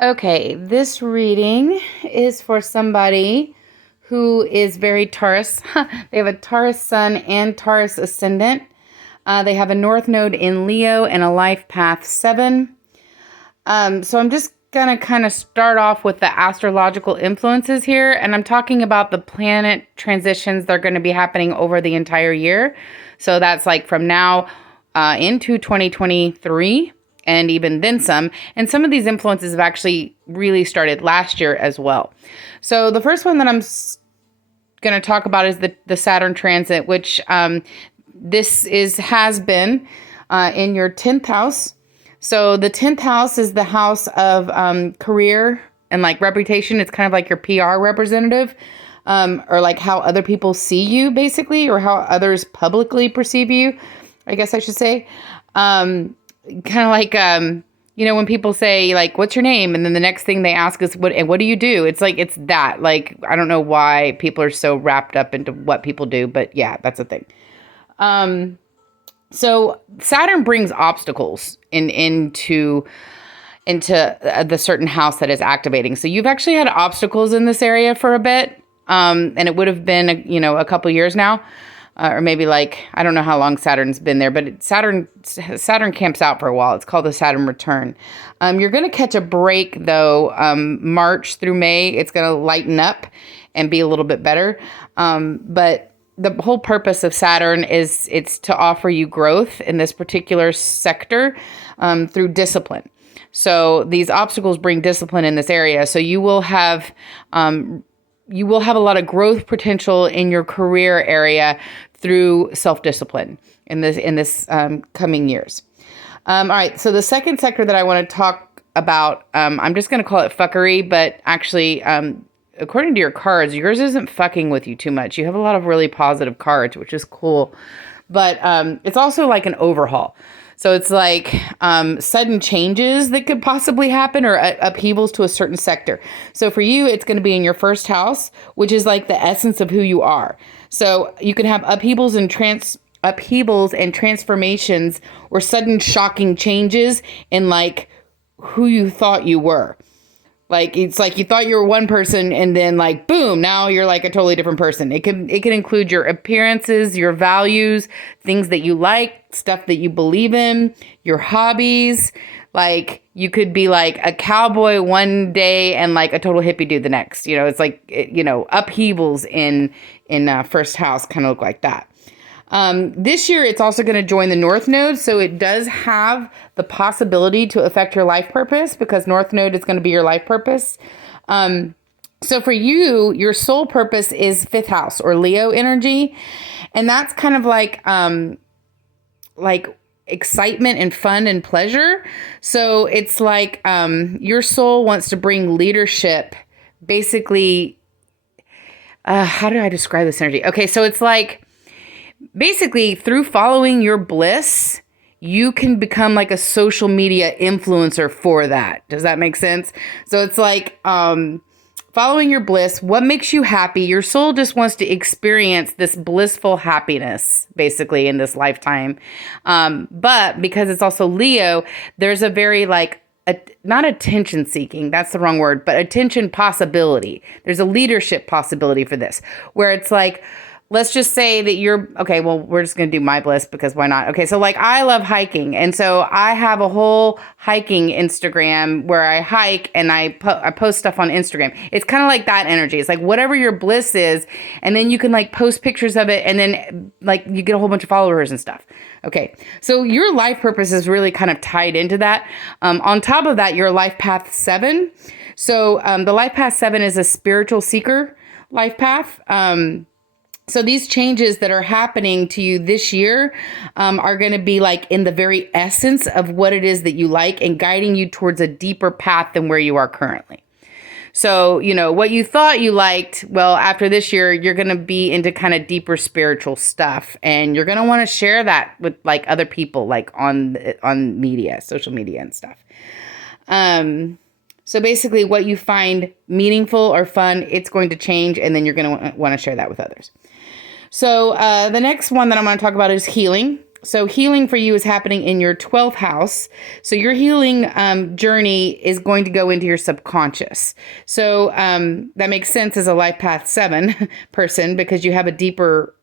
Okay, this reading is for somebody who is very Taurus. They have a Taurus Sun and Taurus Ascendant. They have a North Node in Leo and a Life Path 7. So I'm just going to kind of start off with the astrological influences here. And I'm talking about the planet transitions that are going to be happening over the entire year. So that's like from now into 2023. And even then some. And some of these influences have actually really started last year as well. So the first one that I'm going to talk about is the Saturn Transit, which has been in your 10th house. So the 10th house is the house of career and like reputation. It's kind of like your PR representative, or like how other people see you basically, or how others publicly perceive you, I guess I should say. Kind of like, when people say like, what's your name? And then the next thing they ask is what do you do? It's like, it's that, like, I don't know why people are so wrapped up into what people do, but yeah, that's a thing. So Saturn brings obstacles into the certain house that is activating. So you've actually had obstacles in this area for a bit. And it would have been, a couple years now. Or maybe like, I don't know how long Saturn's been there, but Saturn camps out for a while. It's called the Saturn return. You're going to catch a break though. March through May, it's going to lighten up and be a little bit better. But the whole purpose of Saturn is it's to offer you growth in this particular sector through discipline. So these obstacles bring discipline in this area. So you will have a lot of growth potential in your career area through self-discipline in this coming years. All right. So the second sector that I want to talk about, I'm just going to call it fuckery, but actually, according to your cards, yours isn't fucking with you too much. You have a lot of really positive cards, which is cool, but it's also like an overhaul. So it's like sudden changes that could possibly happen, or upheavals to a certain sector. So for you, it's going to be in your first house, which is like the essence of who you are. So you can have upheavals and transformations, or sudden shocking changes in like who you thought you were. Like, it's like you thought you were one person and then like, boom, now you're like a totally different person. It can include your appearances, your values, things that you like, stuff that you believe in, your hobbies. Like, you could be like a cowboy one day and like a total hippie dude the next. It's like, upheavals in first house kind of look like that. This year, it's also going to join the North Node. So it does have the possibility to affect your life purpose, because North Node is going to be your life purpose. So for you, your soul purpose is fifth house, or Leo energy. And that's kind of like excitement and fun and pleasure. So it's like your soul wants to bring leadership, basically. How do I describe this energy? Okay, so it's like, basically, through following your bliss, you can become like a social media influencer for that. Does that make sense? So it's like following your bliss, what makes you happy? Your soul just wants to experience this blissful happiness, basically, in this lifetime. But because it's also Leo, there's a very not attention seeking, that's the wrong word, but attention possibility. There's a leadership possibility for this, where it's like, let's just say that we're just going to do my bliss, because why not? Okay, so like I love hiking. And so I have a whole hiking Instagram where I hike and I post stuff on Instagram. It's kind of like that energy. It's like whatever your bliss is, and then you can like post pictures of it, and then like you get a whole bunch of followers and stuff. Okay, so your life purpose is really kind of tied into that. On top of that, your life path 7. So the life path 7 is a spiritual seeker life path. So these changes that are happening to you this year are going to be like in the very essence of what it is that you like, and guiding you towards a deeper path than where you are currently. So, what you thought you liked, well, after this year, you're going to be into kind of deeper spiritual stuff, and you're going to want to share that with like other people, like on media, social media and stuff. So basically what you find meaningful or fun, it's going to change, and then you're going to want to share that with others. So the next one that I'm going to talk about is healing. So healing for you is happening in your 12th house. So your healing journey is going to go into your subconscious. So that makes sense as a life path 7 person, because you have a deeper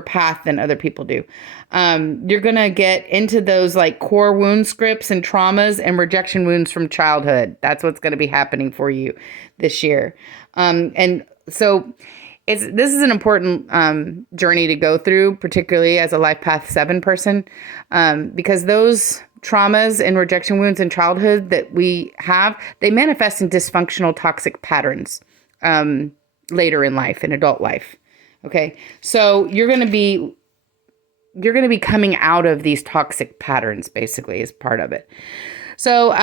path than other people do. You're going to get into those like core wound scripts and traumas and rejection wounds from childhood. That's what's going to be happening for you this year. And so this is an important journey to go through, particularly as a life path 7 person, because those traumas and rejection wounds in childhood that we have, they manifest in dysfunctional toxic patterns later in life, in adult life. Okay, so you're going to be coming out of these toxic patterns, basically, as part of it. So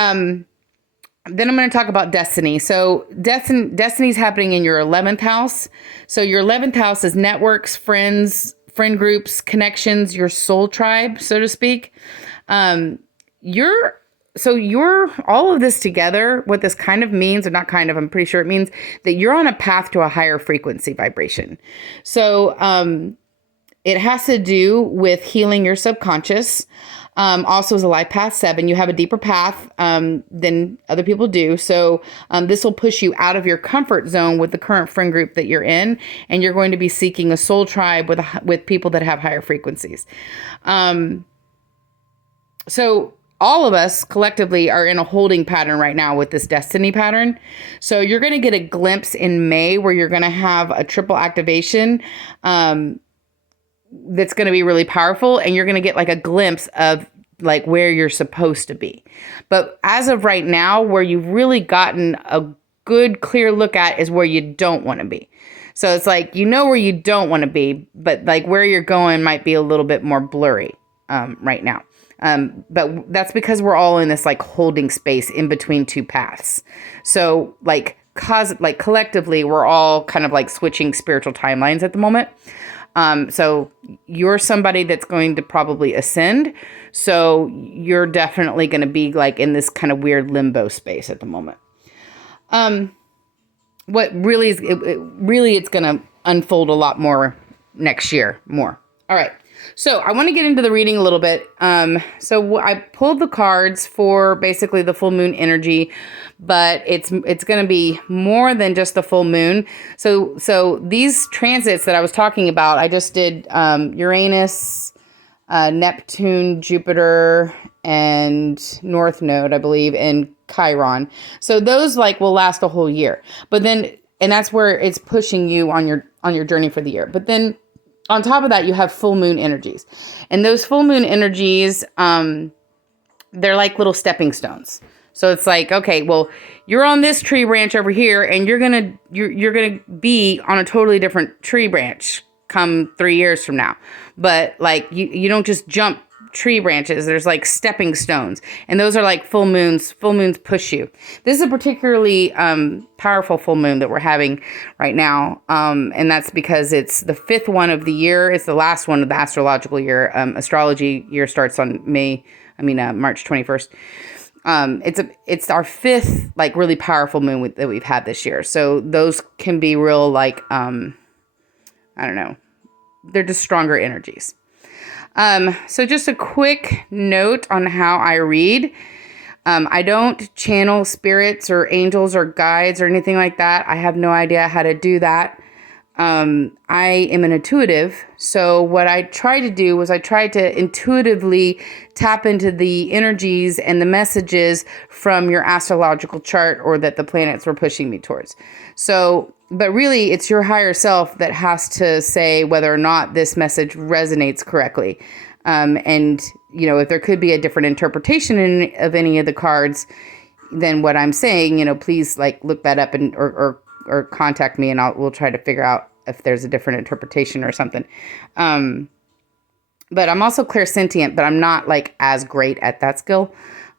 then I'm going to talk about destiny. So destiny is happening in your 11th house. So your 11th house is networks, friends, friend groups, connections, your soul tribe, so to speak. You're all of this together. What this kind of means, or not kind of, I'm pretty sure it means that you're on a path to a higher frequency vibration. So it has to do with healing your subconscious. Also, as a life path 7, you have a deeper path than other people do. So this will push you out of your comfort zone with the current friend group that you're in, and you're going to be seeking a soul tribe with people that have higher frequencies. So all of us collectively are in a holding pattern right now with this destiny pattern. So you're going to get a glimpse in May where you're going to have a triple activation that's going to be really powerful, and you're going to get like a glimpse of like where you're supposed to be. But as of right now, where you've really gotten a good clear look at is where you don't want to be. So it's like, you know where you don't want to be, but like where you're going might be a little bit more blurry right now. But that's because we're all in this like holding space in between two paths. So like collectively, we're all kind of like switching spiritual timelines at the moment. So you're somebody that's going to probably ascend. So you're definitely going to be like in this kind of weird limbo space at the moment. What really is, it's going to unfold a lot more next year, more. All right. So I want to get into the reading a little bit. So I pulled the cards for basically the full moon energy, but it's going to be more than just the full moon. So these transits that I was talking about, I just did Uranus, Neptune, Jupiter, and North Node, I believe, and Chiron. So those like will last a whole year. But then, and that's where it's pushing you on your journey for the year. But then on top of that, you have full moon energies. And those full moon energies, they're like little stepping stones. So it's like, okay, well, you're on this tree branch over here, and you're gonna be on a totally different tree branch come 3 years from now. But like you don't just jump tree branches. There's like stepping stones, and those are like full moons. Full moons push you. This is a particularly powerful full moon that we're having right now, and that's because it's the 5th one of the year. It's the last one of the astrological year. Astrology year starts on March 21st. It's our 5th like really powerful moon that we've had this year. So those can be real like I don't know. They're just stronger energies. So just a quick note on how I read. I don't channel spirits or angels or guides or anything like that. I have no idea how to do that. I am an intuitive. So what I tried to do was I tried to intuitively tap into the energies and the messages from your astrological chart, or that the planets were pushing me towards. So, but really it's your higher self that has to say whether or not this message resonates correctly. And if there could be a different interpretation of any of the cards than what I'm saying, please like look that up and, or contact me, and we'll try to figure out if there's a different interpretation or something. But I'm also clairsentient, but I'm not like as great at that skill.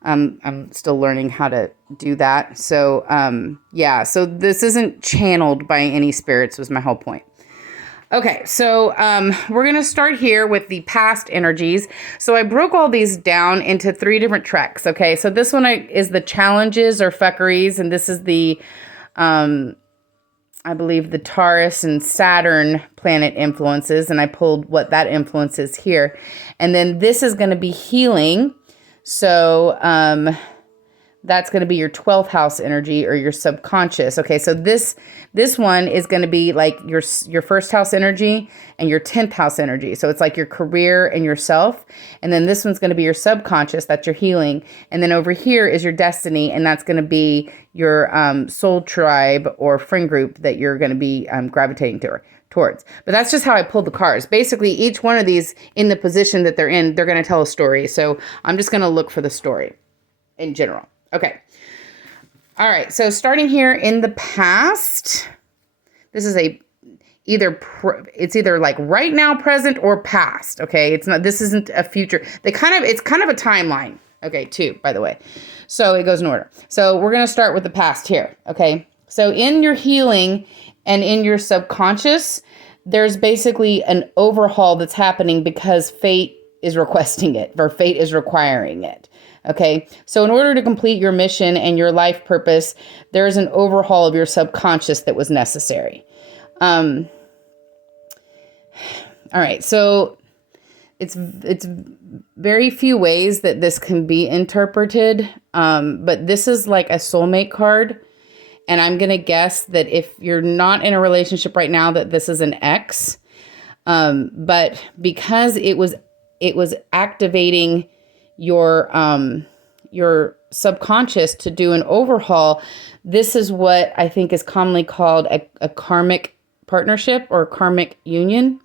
I'm still learning how to do that. So, so this isn't channeled by any spirits was my whole point. Okay, so we're going to start here with the past energies. So I broke all these down into 3 different treks. Okay, so this one is the challenges or fuckeries, and this is the I believe, the Taurus and Saturn planet influences, and I pulled what that influence is here. And then this is going to be healing. So that's going to be your 12th house energy or your subconscious. Okay, so this one is going to be like your first house energy and your 10th house energy. So it's like your career and yourself. And then this one's going to be your subconscious. That's your healing. And then over here is your destiny. And that's going to be your soul tribe or friend group that you're going to be gravitating towards. But that's just how I pulled the cards. Basically, each one of these in the position that they're in, they're going to tell a story. So I'm just going to look for the story in general. Okay. All right. So starting here in the past, this is it's either like right now, present, or past. Okay. This isn't a future. It's kind of a timeline. Okay. Too, by the way. So it goes in order. So we're going to start with the past here. Okay. So in your healing and in your subconscious, there's basically an overhaul that's happening because fate is requesting it, or fate is requiring it. Okay, so in order to complete your mission and your life purpose, there's an overhaul of your subconscious that was necessary. All right, so it's very few ways that this can be interpreted, but this is like a soulmate card, and I'm gonna guess that if you're not in a relationship right now, that this is an ex, but because it was activating your subconscious to do an overhaul. This is what I think is commonly called a karmic partnership or karmic union.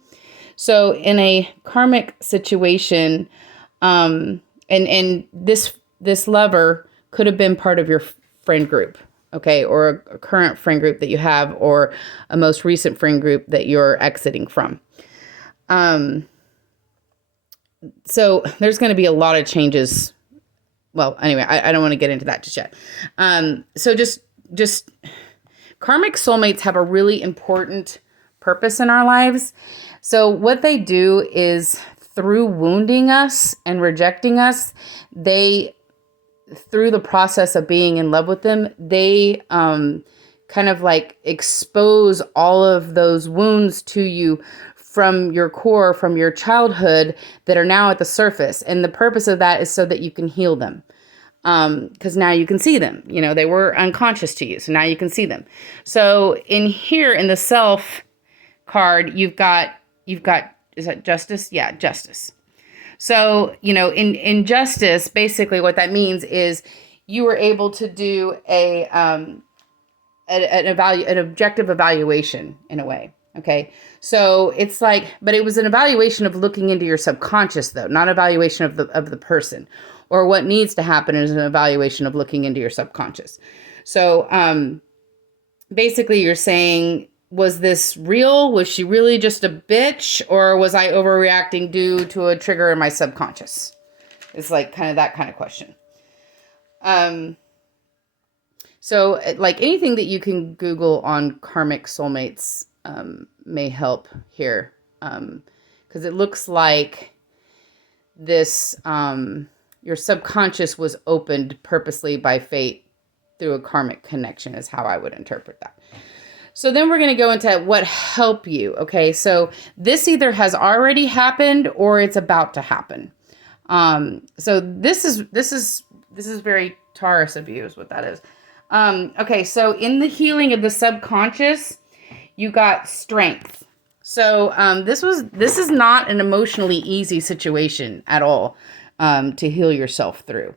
So in a karmic situation, and this lover could have been part of your friend group, okay, or a current friend group that you have, or a most recent friend group that you're exiting from. So there's going to be a lot of changes. Well, anyway, I don't want to get into that just yet. So just karmic soulmates have a really important purpose in our lives. So what they do is, through wounding us and rejecting us, through the process of being in love with them, they kind of like expose all of those wounds to you from your core, from your childhood, that are now at the surface. And the purpose of that is so that you can heal them. Because now you can see them. You know, they were unconscious to you, so now you can see them. So in here, in the self card, you've got, is that justice? Yeah, justice. So, you know, in justice, basically what that means is you were able to do an objective evaluation in a way. Okay. So it's like, but it was an evaluation of looking into your subconscious, though, not evaluation of the person, or what needs to happen is an evaluation of looking into your subconscious. So basically you're saying, was this real? Was she really just a bitch? Or was I overreacting due to a trigger in my subconscious? It's like kind of that kind of question. So like anything that you can Google on karmic soulmates may help here. Because it looks like this, your subconscious was opened purposely by fate through a karmic connection is how I would interpret that. So then we're going to go into what help you. Okay. So this either has already happened or it's about to happen. So this is very Taurus of you is what that is. Okay. So in the healing of the subconscious, you got strength. So this is not an emotionally easy situation at all to heal yourself through.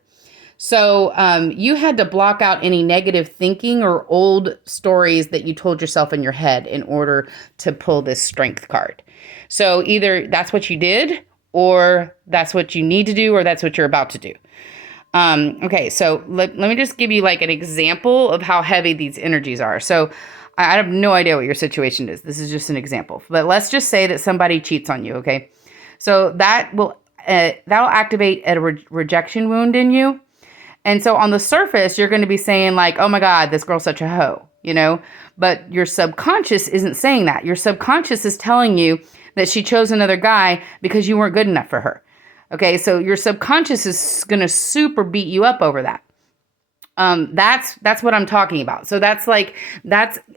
So you had to block out any negative thinking or old stories that you told yourself in your head in order to pull this strength card. So either that's what you did, or that's what you need to do, or that's what you're about to do. Okay, so let me just give you like an example of how heavy these energies are. So I have no idea what your situation is. This is just an example. But let's just say that somebody cheats on you, okay? So that'll activate a rejection wound in you. And so on the surface, you're going to be saying like, oh my God, this girl's such a hoe, you know? But your subconscious isn't saying that. Your subconscious is telling you that she chose another guy because you weren't good enough for her. Okay, so your subconscious is going to super beat you up over that. That's what I'm talking about. So that's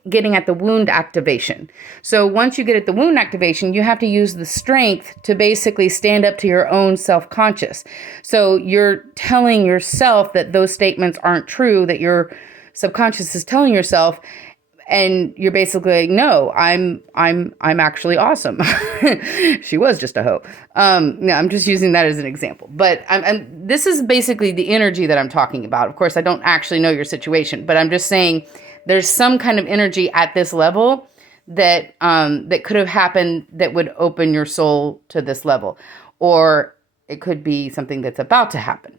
getting at the wound activation. So once you get at the wound activation, you have to use the strength to basically stand up to your own self-conscious. So you're telling yourself that those statements aren't true, that your subconscious is telling yourself, and you're basically like, no, I'm actually awesome. She was just a hoe. No, I'm just using that as an example. But this is basically the energy that I'm talking about. Of course, I don't actually know your situation, but I'm just saying there's some kind of energy at this level that that could have happened that would open your soul to this level, or it could be something that's about to happen.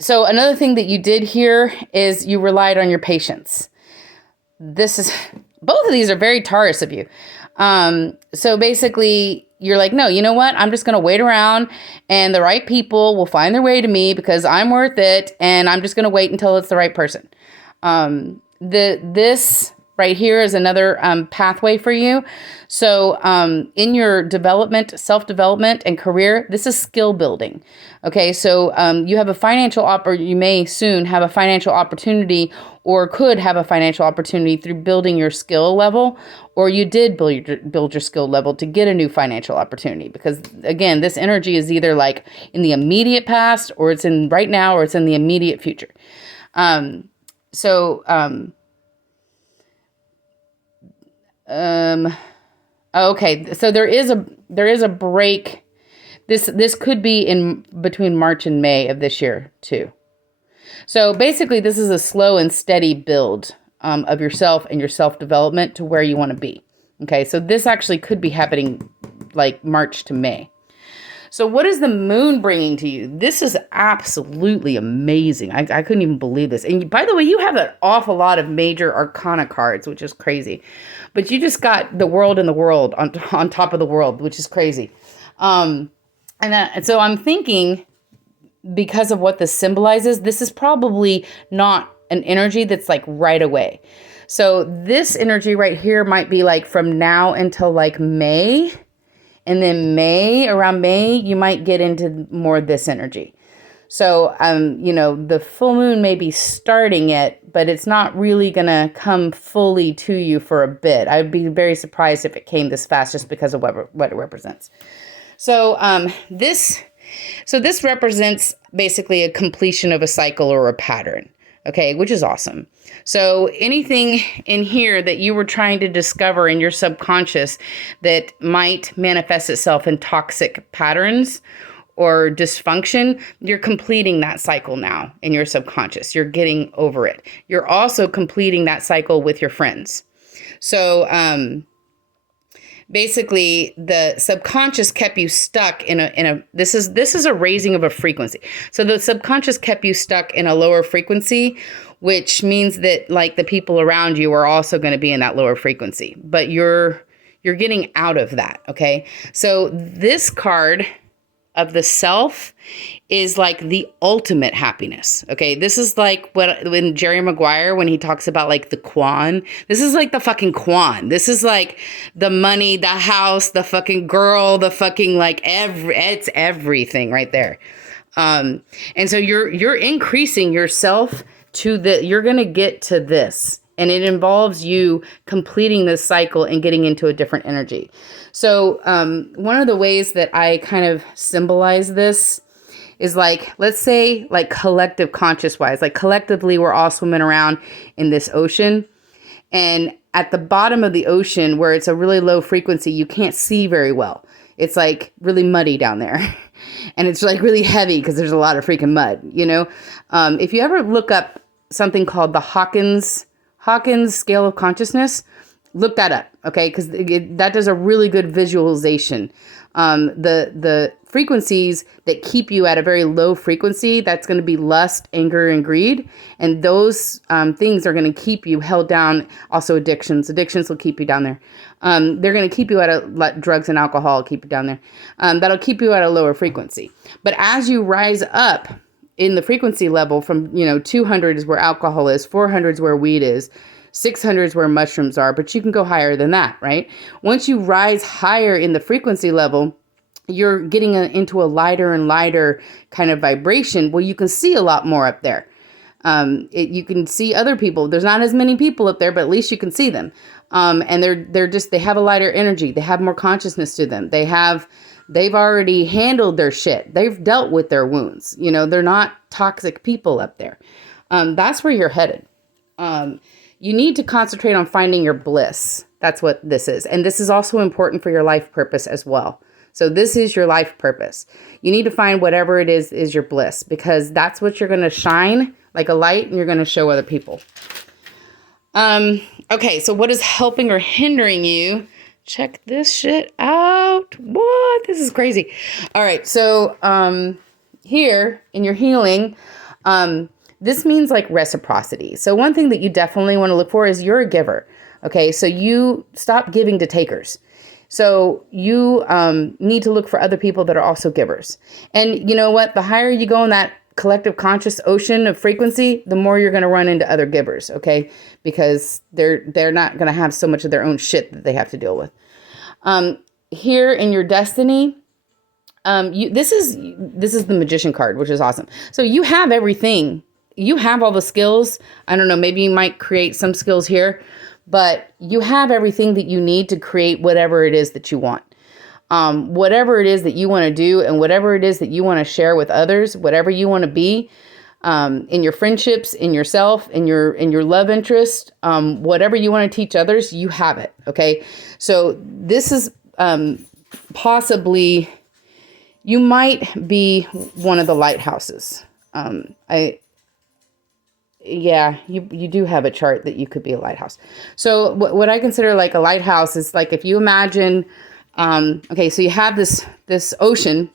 So another thing that you did here is you relied on your patience. Both of these are very Taurus of you. So basically you're like, no, you know what? I'm just going to wait around and the right people will find their way to me because I'm worth it. And I'm just going to wait until it's the right person. This right here is another pathway for you. So in your development, self-development and career, this is skill building. Okay, so you have a you may soon have a financial opportunity or could have a financial opportunity through building your skill level, or you did build your skill level to get a new financial opportunity. Because again, this energy is either like in the immediate past, or it's in right now, or it's in the immediate future. Okay, so there is a break. This could be in between March and May of this year too. So basically, this is a slow and steady build of yourself and your self-development to where you want to be. Okay, so this actually could be happening like March to May. So what is the moon bringing to you? This is absolutely amazing. I couldn't even believe this. And by the way, you have an awful lot of major arcana cards, which is crazy. But you just got the world and the world on top of the world, which is crazy. And so I'm thinking, because of what this symbolizes, this is probably not an energy that's like right away. So this energy right here might be like from now until like May. And then around May, you might get into more of this energy. So, the full moon may be starting it, but it's not really going to come fully to you for a bit. I'd be very surprised if it came this fast just because of what it represents. So, this represents basically a completion of a cycle or a pattern. Okay, which is awesome. So anything in here that you were trying to discover in your subconscious that might manifest itself in toxic patterns or dysfunction, you're completing that cycle now in your subconscious. You're getting over it. You're also completing that cycle with your friends. So basically the subconscious kept you stuck in a this is a raising of a frequency. So the subconscious kept you stuck in a lower frequency, which means that like the people around you are also going to be in that lower frequency, but you're getting out of that. Okay. So this card of the self is like the ultimate happiness. Okay. This is like when Jerry Maguire, when he talks about like the Quan, this is like the fucking Quan. This is like the money, the house, the fucking girl, the fucking like it's everything right there. And so you're increasing yourself to you're going to get to this. And it involves you completing this cycle and getting into a different energy. So one of the ways that I kind of symbolize this is like, let's say like collective conscious wise, like collectively we're all swimming around in this ocean. And at the bottom of the ocean where it's a really low frequency, you can't see very well. It's like really muddy down there. And it's like really heavy because there's a lot of freaking mud, If you ever look up something called the Hawkins scale of consciousness, look that up, okay? Because that does a really good visualization. The frequencies that keep you at a very low frequency, that's going to be lust, anger, and greed. And those things are going to keep you held down. Also addictions. Addictions will keep you down there. They're going to keep you at drugs and alcohol keep you down there. That'll keep you at a lower frequency. But as you rise up in the frequency level from, 200 is where alcohol is, 400 is where weed is, 600 is where mushrooms are, but you can go higher than that, right? Once you rise higher in the frequency level, you're getting into a lighter and lighter kind of vibration, well, you can see a lot more up there. You can see other people. There's not as many people up there, but at least you can see them. And they have a lighter energy. They have more consciousness to them. They've already handled their shit. They've dealt with their wounds. You know, they're not toxic people up there. That's where you're headed. You need to concentrate on finding your bliss. That's what this is. And this is also important for your life purpose as well. So this is your life purpose. You need to find whatever it is your bliss, because that's what you're going to shine like a light, and you're going to show other people. Okay, so what is helping or hindering you? Check this shit out. What? This is crazy. All right, so here in your healing, this means like reciprocity. So one thing that you definitely want to look for is you're a giver. Okay, so you stop giving to takers. So you need to look for other people that are also givers. And you know what? The higher you go in that collective conscious ocean of frequency, the more you're going to run into other givers, okay? Because they're not going to have so much of their own shit that they have to deal with. Here in your destiny, this is the Magician card, which is awesome. So you have everything. You have all the skills. I don't know, maybe you might create some skills here, but you have everything that you need to create whatever it is that you want. Whatever it is that you want to do, and whatever it is that you want to share with others, whatever you want to be, in your friendships, in yourself, in your love interest, whatever you want to teach others, you have it. Okay. So this is, possibly, you might be one of the lighthouses. You do have a chart that you could be a lighthouse. So what I consider like a lighthouse is like, if you imagine, okay, so you have this ocean.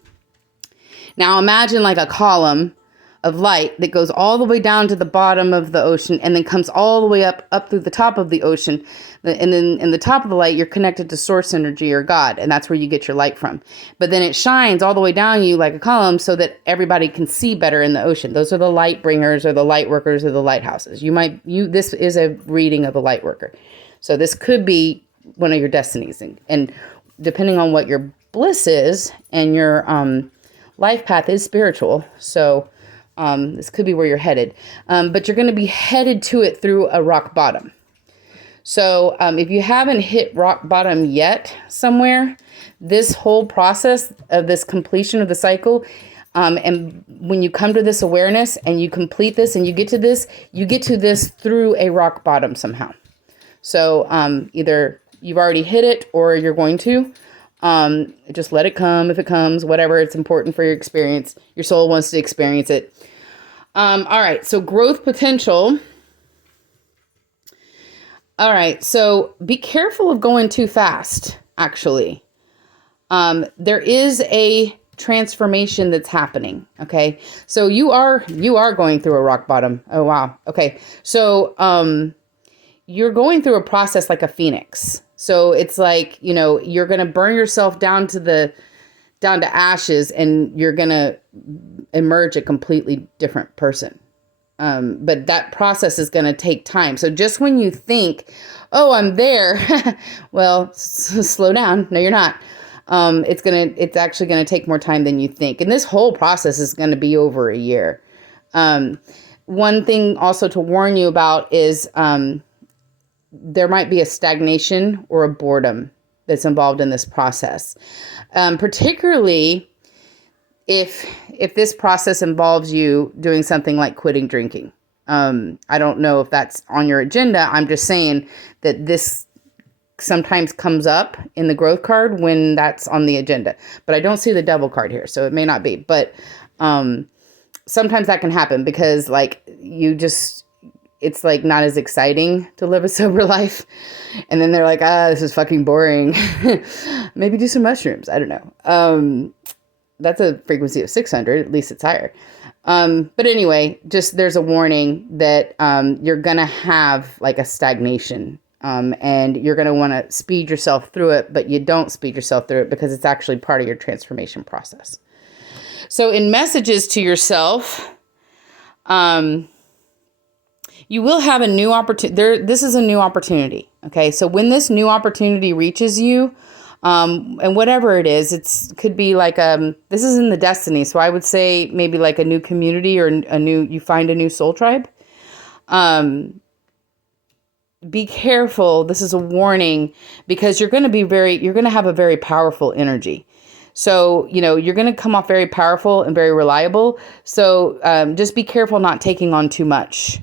Now imagine like a column of light that goes all the way down to the bottom of the ocean and then comes all the way up through the top of the ocean. And then in the top of the light, you're connected to source energy or God, and that's where you get your light from. But then it shines all the way down you like a column so that everybody can see better in the ocean. Those are the light bringers or the light workers or the lighthouses. This is a reading of a light worker. So this could be one of your destinies, and depending on what your bliss is, and your life path is spiritual. So this could be where you're headed, but you're going to be headed to it through a rock bottom. So if you haven't hit rock bottom yet somewhere, this whole process of this completion of the cycle, and when you come to this awareness and you complete this and you get to this through a rock bottom somehow. So either you've already hit it or you're going to. Just let it come if it comes, whatever. It's important for your experience. Your soul wants to experience it. All right. So growth potential. All right. So be careful of going too fast, actually. There is a transformation that's happening. Okay. So you are going through a rock bottom. Oh, wow. Okay. So, you're going through a process like a phoenix. So it's like, you're going to burn yourself down to ashes, and you're going to emerge a completely different person. But that process is going to take time. So just when you think, oh, I'm there, well, slow down. No, you're not. It's actually going to take more time than you think. And this whole process is going to be over a year. One thing also to warn you about is, there might be a stagnation or a boredom that's involved in this process. Particularly if this process involves you doing something like quitting drinking. I don't know if that's on your agenda. I'm just saying that this sometimes comes up in the growth card when that's on the agenda. But I don't see the devil card here, so it may not be. But sometimes that can happen because it's like not as exciting to live a sober life. And then they're like, this is fucking boring. Maybe do some mushrooms. I don't know. That's a frequency of 600. At least it's higher. But anyway, just there's a warning that you're going to have like a stagnation. And you're going to want to speed yourself through it, but you don't speed yourself through it because it's actually part of your transformation process. So in messages to yourself, you will have a new opportunity. This is a new opportunity. Okay. So when this new opportunity reaches you, And whatever it is, could be like, this is in the destiny. So I would say maybe like a new community, or you find a new soul tribe. Be careful. This is a warning, because you're going to have a very powerful energy. So, you're going to come off very powerful and very reliable. So just be careful not taking on too much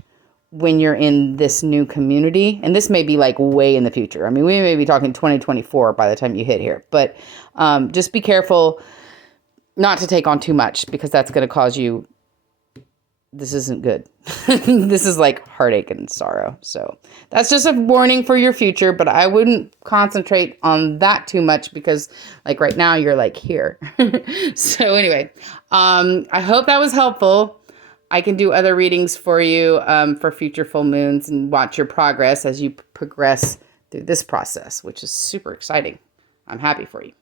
when you're in this new community. And this may be like way in the future. I mean, we may be talking 2024 by the time you hit here. But just be careful not to take on too much, because that's going to cause you, this isn't good. This is like heartache and sorrow. So that's just a warning for your future, but I wouldn't concentrate on that too much, because like right now you're like here. So anyway, I hope that was helpful. I can do other readings for you for future full moons, and watch your progress as you progress through this process, which is super exciting. I'm happy for you.